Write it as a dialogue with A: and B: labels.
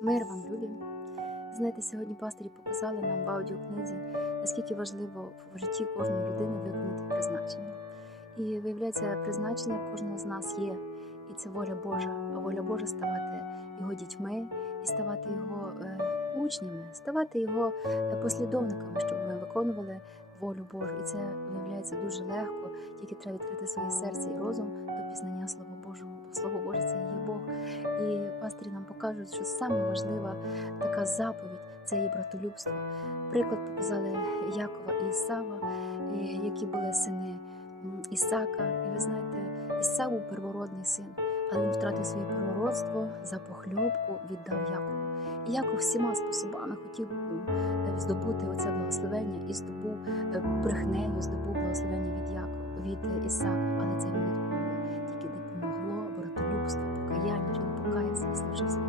A: Мир вам, любі. Знаєте, сьогодні пастирі показали нам в аудіокнизі, наскільки важливо в житті кожної людини виконати призначення. І виявляється, призначення кожного з нас є, і це воля Божа. А воля Божа ставати його дітьми і ставати його е, учнями, ставати його е, послідовниками, щоб ми виконували волю Божу. І це виявляється дуже легко, тільки треба відкрити своє серце і розум до пізнання Слова пастирі нам покажуть, що саме важлива така заповідь це є братолюбство. Приклад показали Якова і Ісава, які були сини Ісака. І ви знаєте, Ісав був первородний син, але він втратив своє первородство за похльопку, віддав Якову. І Яков всіма способами хотів здобути оце благословення і здобув е, брехнею, здобув благословення від Якова, від Ісака, але це йому не допомогло.